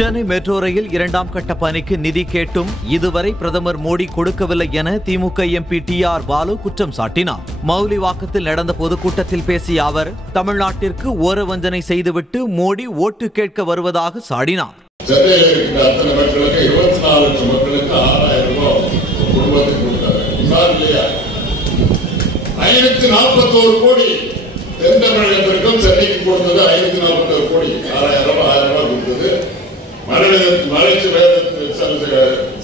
Chennai metro rail 2ஆம் கட்ட பணிக்கு நிதி கேட்டும் இதுவரை பிரதமர் மோடி கொடுக்கவில்லை என திமுக எம்பி TR பாலு குற்றம் சாட்டினார். மௌலிவாக்கத்தில் நடந்த பொதுக்கூட்டத்தில் பேசிய அவர், தமிழ்நாட்டிற்கு ஓர வஞ்சனை செய்துவிட்டு மோடி ஓட்டு கேட்க வருவதாக சாடினார். சென்னையில் இருக்கிற அத்தனை மக்களுக்கு 24 லட்சம் மக்களுக்கு 6,000 ரூபாய் குடும்பத்துக்கு கொடுத்தாரு. இல்லையா? 541 கோடி தென் தமிழகத்திற்கும் சென்னைக்கு கொடுத்தது 541 கோடி 6,000 ரூபாய் 1,000 ரூபாய் கொடுத்தது. மலைச்சு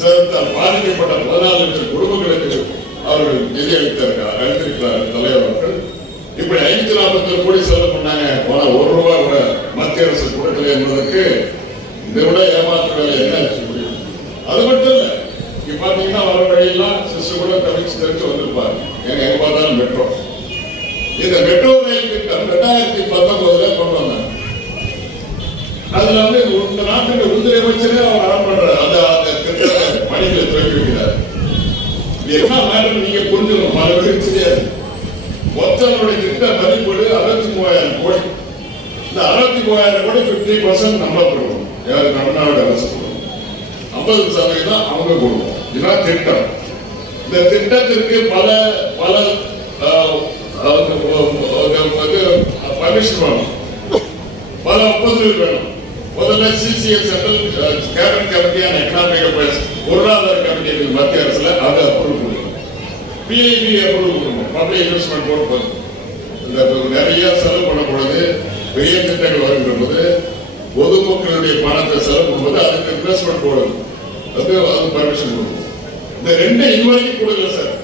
சேதத்தால் பாதிக்கப்பட்ட 14 லட்சம் குடும்பங்களுக்கு அவர்கள் நிதி அளித்திருக்கிறார் தலைவர் அவர்கள். இப்படி 541 கோடி செலவு பண்ணாங்க. போன 1 ரூபாய் கூட மத்திய அரசு கொடுக்கல என்பதற்கு இதை விட ஏமாற்ற வேலை என்ன முடியும்? அது மட்டும் இல்ல, இங்க பாத்தீங்கன்னா வர வழியெல்லாம் சிஸ்டர் கூட தெரிஞ்சு வந்திருப்பாரு. எங்க பார்த்தாலும் மெட்ரோ. இந்த மெட்ரோ ரயில் திட்டம் 2019 கொண்டு வந்தாங்க. அதுல இந்த நாட்டுக்கு உள்துறை அமைச்சரே அவர் அறம் பண்றாரு. அந்த பணிகளை துவக்கி வைக்கிறார். என்ன மேடம் நீங்க புரிஞ்சுக்கணும், பல பேருக்கு தெரியாது. மொத்தனுடைய திட்ட மதிப்பீடு 63,000 கோடி. இந்த 63,000 கோடி 50% நம்ம கொடுக்கணும். யாரு? தமிழ்நாடு அரசு கொடுக்கணும். 50% அவங்க கொடுக்கணும். இதுதான் திட்டம். இந்த திட்டத்திற்கு பல பர்மிஷன் வேணும், பல ஒப்புதல் வேணும். முதல்ல CCS cabinet committee and economic affairs பொருளாதார கமிட்டி மத்திய அரசுல அதை அப்ரூவ் கொடுக்கணும். PIB அப்ரூவ் கொடுக்கணும். பப்ளிக் இன்வெஸ்ட்மெண்ட் போர்ட் இந்த நிறைய செலவு பண்ணக்கூடாது. பெரிய திட்டங்கள் வருகின்ற போது பொதுமக்களுடைய பணத்தை செலவு பண்ணும்போது அதுக்கு இன்வெஸ்ட்மெண்ட் போடணும். அது பர்மிஷன் கொடுக்கணும். இந்த 2 இதுவரைக்கும் கொடுக்கல சார்.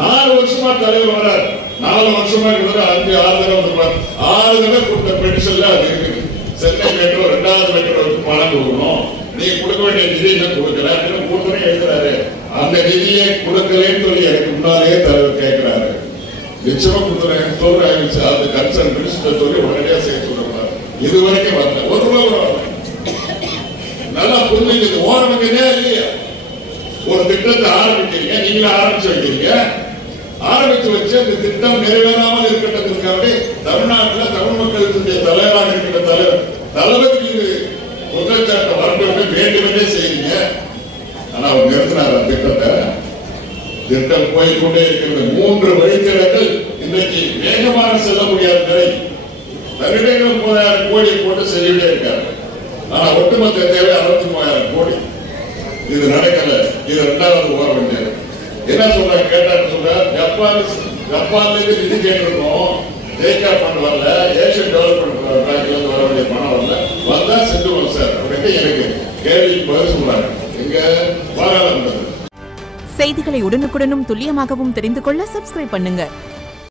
4 வருஷமா தலைவர் வர்றாரு. 4 வருஷமா கொடுத்தா 5-6 தடவை 6 தடவை கொடுத்த பென்ஷன்ல அது இருக்குது. சென்னை மெட்ரோ 2வது மெட்ரோவுக்கு பணம் கொடுக்கணும். நீங்க கொடுக்க வேண்டிய நிதி என்ன கொடுக்கல கூட்டணி எழுதுறாரு. அந்த நிதியை கொடுக்கலன்னு சொல்லி எனக்கு முன்னாலே தலைவர் கேட்கிறாரு. நிச்சயமா கொடுத்துறேன் சொல்றேன். அந்த கன்சர்ன் மினிஸ்டர் சொல்லி உடனடியா செய்ய சொல்றாரு. இதுவரைக்கும் வரல, 1 ரூபாய் கூட வரல. நல்லா புரிஞ்சுக்கிறது. ஓரணுங்கன்னே இல்லையா? ஒரு திட்டத்தை ஆரம்பிக்கிறீங்க, நீங்களே ஆரம்பிச்சு வைக்கிறீங்க. ஆரம்பிச்சு வச்சு அந்த திட்டம் நிறைவேறாமல் இருக்கட்டதுக்காக தமிழ்நாட்டில் தமிழ் மக்களுடைய தலைவராக இருக்கின்ற தலைவர் மீது குற்றச்சாட்டு வரப்பட்டு வேண்டுமென்றே செய்யுங்க. ஆனா அவர் நிறுத்தினார் அந்த திட்டத்தை. திட்டம் போய்கொண்டே இருக்கிறது. 3 வழித்தடங்கள் இன்றைக்கு வேகமாக செல்ல முடியாத நிலை. 30,000 கோடி போட்டு செல்லிட்டே இருக்காரு. ஆனா ஒட்டுமொத்த தேவை 63,000 கோடி. இது நடக்கல. இது 2வது ஓர வேண்டியது. என்ன சொல்ற கேட்டான்னு சொல்ற, ஜப்பான்ல இருந்து நிதி கேட்டிருக்கோம். ஜேகா ஃபண்ட் வரல, ஏசியன் டெவலப்மெண்ட் பேங்க்ல இருந்து வர வேண்டிய பணம் வரல. வந்தா செஞ்சுவோம் சார் அப்படின்னு எனக்கு கேள்விக்கு பதில் சொல்றாங்க. எங்க பாராளுமன்றத்தில். செய்திகளை உடனுக்குடனும் துல்லியமாகவும் தெரிந்து கொள்ள சப்ஸ்கிரைப் பண்ணுங்க.